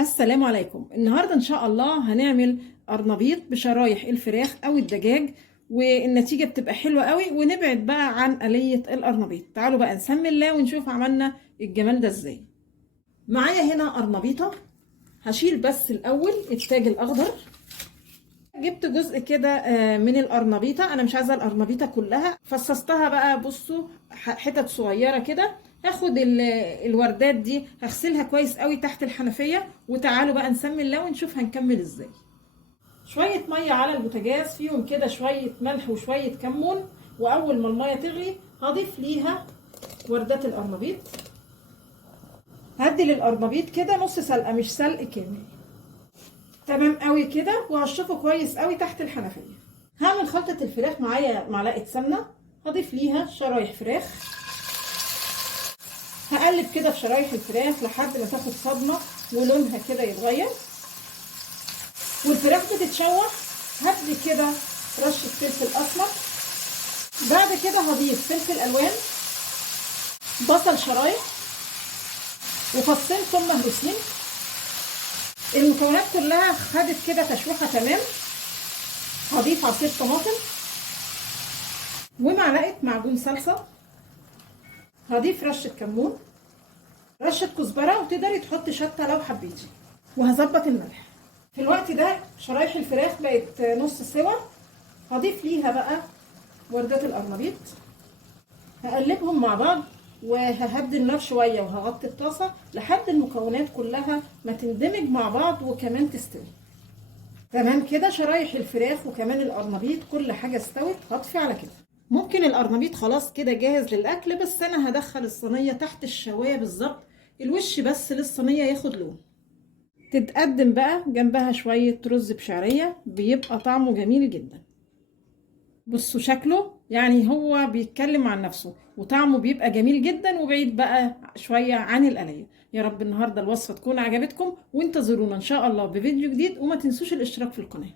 السلام عليكم. النهارده ان شاء الله هنعمل قرنبيط بشرايح الفراخ او الدجاج، والنتيجه بتبقى حلوه قوي. ونبعد بقى عن آلية القرنبيط. تعالوا بقى نسمي الله ونشوف عملنا الجمال ده ازاي. معايا هنا قرنبيطه، هشيل بس الاول التاج الاخضر. جبت جزء كده من القرنبيطه، انا مش عايزه القرنبيطه كلها، فصصتها بقى. بصوا حتت صغيره كده. هاخد الوردات دي هغسلها كويس قوي تحت الحنفيه، وتعالوا بقى نسمي الله ونشوف هنكمل ازاي. شويه ميه على البوتاجاز، فيهم كده شويه ملح وشويه كمون، واول ما الميه تغلي هضيف ليها وردات القرنبيط. هدي للقرنبيط كده نص سلقه، مش سلق كامل. تمام قوي كده، وهشطفه كويس قوي تحت الحنفيه. هعمل خلطه الفراخ. معايا معلقه سمنه، هضيف ليها شرايح فراخ. هقلب كده في شرايح الفراخ لحد ما تاخد صدمه ولونها كده يتغير. والفراخ بتتشوح هدي كده رشه فلفل اسمر. بعد كده هضيف فلفل الوان، بصل شرايح، وفصين ثوم مهروسين. المكونات كلها خدت كده تشويحه تمام. هضيف عصير طماطم ومعلقه معجون صلصه. هضيف رشه كمون، رشه كزبره، وتقدري تحطي شطه لو حبيتي. وهظبط الملح. في الوقت ده شرايح الفراخ بقت نص سوا. هضيف ليها بقى وردات القرنبيط. هقلبهم مع بعض، وههدي النار شويه، وهغطي الطاسه لحد المكونات كلها ما تندمج مع بعض وكمان تستوي. تمام كده، شرايح الفراخ وكمان القرنبيط كل حاجه استوت. هطفي على كده. ممكن القرنبيط خلاص كده جاهز للاكل، بس انا هدخل الصينيه تحت الشوايه بالظبط، الوش بس للصينيه ياخد لون. تتقدم بقى جنبها شويه رز بشعريه، بيبقى طعمه جميل جدا. بصوا شكله، يعني هو بيتكلم عن نفسه، وطعمه بيبقى جميل جدا، وبعيد بقى شويه عن القليه. يا رب النهارده الوصفه تكون عجبتكم، وانتظرونا ان شاء الله بفيديو جديد، وما تنسوش الاشتراك في القناه.